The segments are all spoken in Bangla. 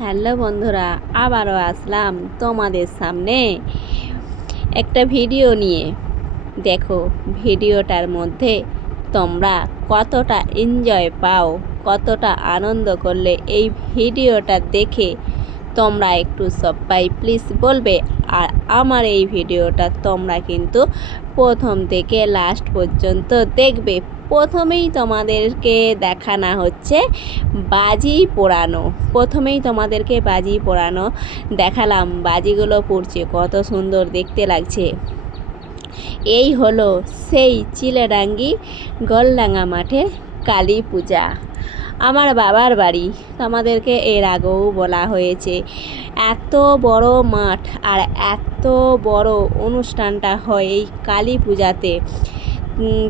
হ্যালো বন্ধুরা, আবারও আসলাম তোমাদের সামনে একটা ভিডিও নিয়ে। দেখো, ভিডিওটার মধ্যে তোমরা কতটা এনজয় পাও, কতটা আনন্দ করলে এই ভিডিওটা দেখে তোমরা একটু সবাই প্লিজ বলবে। আর আমার এই ভিডিওটা তোমরা কিন্তু প্রথম থেকে লাস্ট পর্যন্ত দেখবে। প্রথমেই তোমাদেরকে দেখানো হচ্ছে বাজি পোড়ানো। প্রথমেই তোমাদেরকে বাজি পোড়ানো দেখালাম। বাজিগুলো পড়ছে, কত সুন্দর দেখতে লাগছে। এই হলো সেই চিলেডাঙ্গি গলডাঙ্গা মাঠে কালী পূজা। আমার বাবার বাড়ি, তোমাদেরকে এর আগেও বলা হয়েছে। এত বড় মাঠ আর এত বড় অনুষ্ঠানটা হয় এই কালী পূজাতে।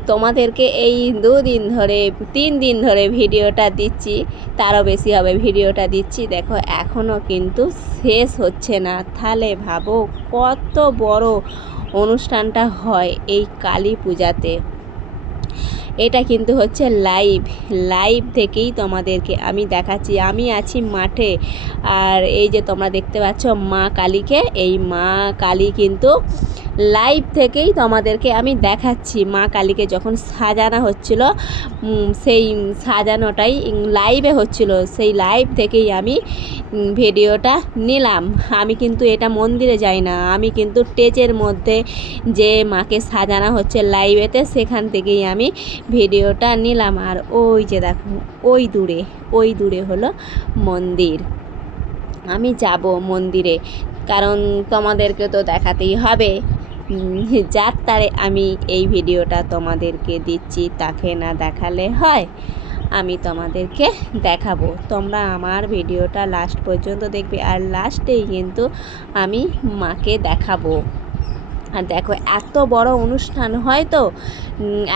তোমাদেরকে এই দুদিন ধরে, তিন দিন ধরে ভিডিওটা দিচ্ছি। তারও বেশি হবে ভিডিওটা দিচ্ছি। দেখো এখনও কিন্তু শেষ হচ্ছে না। তাহলে ভাবো কত বড় অনুষ্ঠানটা হয় এই কালী পূজাতে। এটা কিন্তু হচ্ছে লাইভ লাইভ থেকেই তোমাদেরকে আমি দেখাচ্ছি। আমি আছি মাঠে। আর এই যে তোমরা দেখতে পাচ্ছ মা কালীকে, এই মা কালী কিন্তু লাইভ থেকেই তোমাদেরকে আমি দেখাচ্ছি। মা কালীকে যখন সাজানো হচ্ছিল সেই সাজানোটাই লাইভে হচ্ছিল। সেই লাইভ থেকেই আমি ভিডিওটা নিলাম। আমি কিন্তু এটা মন্দিরে যাই না। আমি কিন্তু স্টেজের মধ্যে যে মাকে সাজানো হচ্ছে লাইভেতে সেখান থেকেই আমি ভিডিওটা নিলাম আর ওই যে দেখো, ওই দূরে ওই দূরে হলো মন্দির। আমি যাব মন্দিরে, কারণ তোমাদেরকে তো দেখাতেই হবে। যার তারে আমি এই ভিডিওটা তোমাদেরকে দিচ্ছি, তাকে না দেখালে হয়। আমি তোমাদেরকে দেখাবো। তোমরা আমার ভিডিওটা লাস্ট পর্যন্ত দেখবে, আর লাস্টেই কিন্তু আমি মাকে দেখাবো। আর দেখো, এত বড় অনুষ্ঠান হয় তো?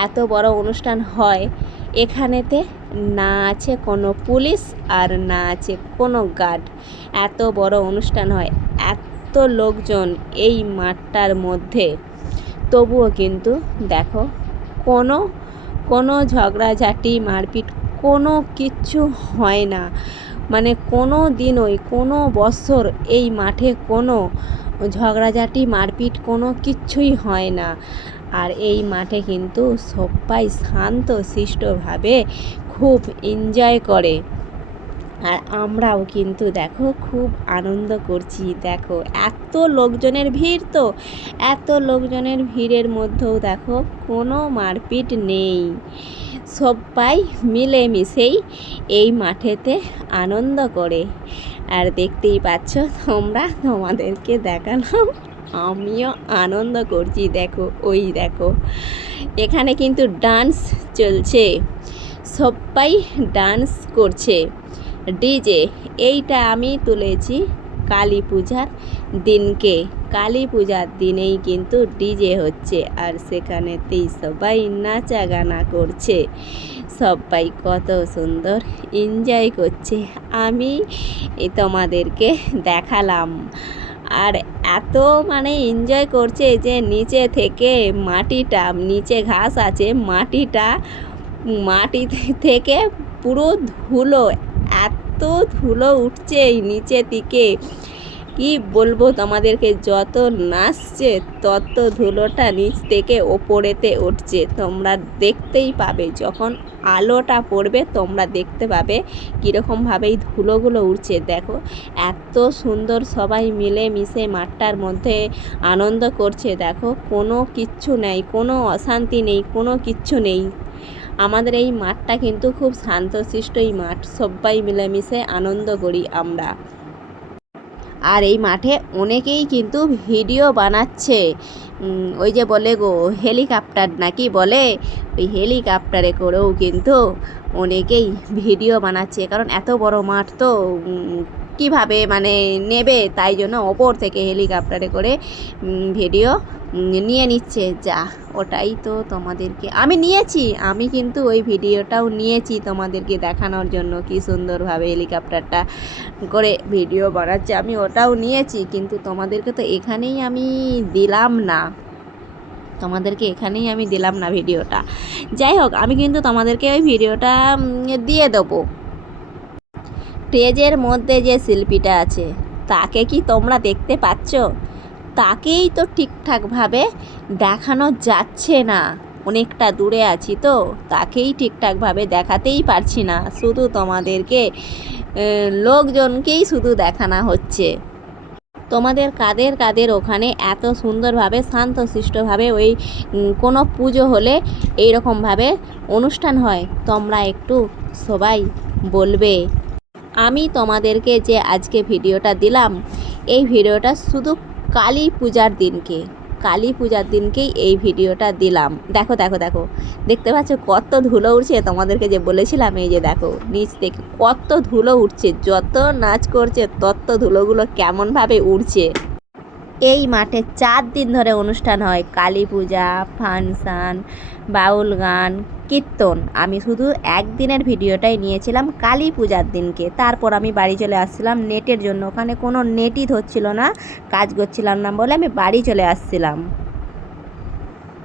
এত বড় অনুষ্ঠান হয়। এখানেতে না আছে কোনো পুলিশ আর না আছে কোনো গার্ড। এত বড় অনুষ্ঠান হয়, এত লোকজন এই মাঠটার মধ্যে। তবুও কিন্তু দেখো, কোনো কোনো ঝগড়াঝাটি, মারপিট কোনো কিচ্ছু হয় না। মানে কোনো দিনই, কোনো বছর এই মাঠে কোনো ঝগড়াঝাটি, মারপিট কোনো কিচ্ছুই হয় না। আর এই মাঠে কিন্তু সবাই শান্ত, শিষ্টভাবে খুব এনজয় করে। আর আমরাও কিন্তু দেখো খুব আনন্দ করছি। দেখো, এত লোকজনের ভিড় তো। এত লোকজনের ভিড়ের মধ্যেও দেখো কোনো মারপিট নেই। সবাই মিলেমিশেই এই মাঠেতে আনন্দ করে। আর দেখতেই পাচ্ছ, তোমরা তোমাদেরকে দেখালাম। আমিও আনন্দ করছি, দেখো, ওই দেখো। এখানে কিন্তু ডান্স চলছে, সবাই ডান্স করছে। ডিজে, এইটা আমি তুলেছি কালী পূজার দিনকে। কালী পূজার দিনেই কিন্তু ডিজে হচ্ছে আর সেখানেতেই সবাই নাচা গানা করছে। সবাই কত সুন্দর এনজয় করছে। আমি তোমাদেরকে দেখালাম। আর এত মানে এনজয় করছে যে নিচে থেকে মাটিটা, নিচে ঘাস আছে, মাটিটা, মাটি থেকে পুরো ধুলো, এত ধুলো উঠছে নিচে দিকে। কি বলব তোমাদেরকে, যত নাচছে তত ধুলোটা নিচ থেকে ওপরেতে উঠছে। তোমরা দেখতেই পাবে, যখন আলোটা পড়বে তোমরা দেখতে পাবে কীরকমভাবেই ধুলোগুলো উঠছে দেখো, এত সুন্দর সবাই মিলে মিশে মাঠটার মধ্যে আনন্দ করছে। দেখো, কোনো কিচ্ছু নেই, কোনো অশান্তি নেই, কোনো কিচ্ছু নেই। আমাদের এই মাঠটা কিন্তু খুব শান্তশিষ্ট এই মাঠ সবাই মিলেমিশে আনন্দ করি আমরা। আর এই মাঠে অনেকেই কিন্তু ভিডিও বানাচ্ছে। ওই যে বলে গো, হেলিকপ্টার নাকি বলে? ওই হেলিকপ্টারে করেও কিন্তু অনেকেই ভিডিও বানাচ্ছে, কারণ এত বড় মাঠ তো কীভাবে মানে নেবে তাই জন্য ওপর থেকে হেলিকপ্টারে করে ভিডিও নিয়ে নিচ্ছে। যা, ওটাই তো তোমাদেরকে। আমি নিয়েছি, আমি কিন্তু ওই ভিডিওটাও নিয়েছি তোমাদেরকে দেখানোর জন্য কি সুন্দরভাবে হেলিকপ্টারটা করে ভিডিও বানাচ্ছে। আমি ওটাও নিয়েছি, কিন্তু তোমাদেরকে তো এখানেই আমি দিলাম না। তোমাদেরকে এখানেই আমি দিলাম না ভিডিওটা যাই হোক, আমি কিন্তু তোমাদেরকে ওই ভিডিওটা দিয়ে দেবো। স্টেজের মধ্যে যে শিল্পীটা আছে, তাকে কি তোমরা দেখতে পাচ্ছ? তাকেই তো ঠিকঠাকভাবে দেখানো যাচ্ছে না। অনেকটা দূরে আছি তো, তাকেই ঠিকঠাকভাবে দেখাতেই পারছি না। শুধু তোমাদেরকে লোকজনকেই শুধু দেখানো হচ্ছে। তোমাদের কাদের কাদের ওখানে এত সুন্দরভাবে, শান্তশিষ্টভাবে ওই কোনো পুজো হলে এইরকমভাবে অনুষ্ঠান হয়, তোমরা একটু সবাই বলবে। আমি তোমাদেরকে যে আজকে ভিডিওটা দিলাম, এই ভিডিওটা শুধু কালী পূজার দিনকে, কালী পূজার দিনকেই এই ভিডিওটা দিলাম। দেখো দেখো দেখো, দেখতে পাচ্ছ কত ধুলো উঠছে তোমাদেরকে যে বলেছিলাম, এই যে দেখো, নিচ থেকে কত ধুলো উঠছে যত নাচ করছে, তত ধুলোগুলো কেমনভাবে উড়ছে। এই মাঠে চার দিন ধরে অনুষ্ঠান হয়। কালী পূজা, ফাংশান, বাউল গান, কীর্তন। আমি শুধু একদিনের ভিডিওটাই নিয়েছিলাম কালী পূজার দিনকে। তারপর আমি বাড়ি চলে আসছিলাম নেটের জন্য। ওখানে কোনো নেটই ধরছিল না, কাজ করছিলাম না বলে আমি বাড়ি চলে আসছিলাম।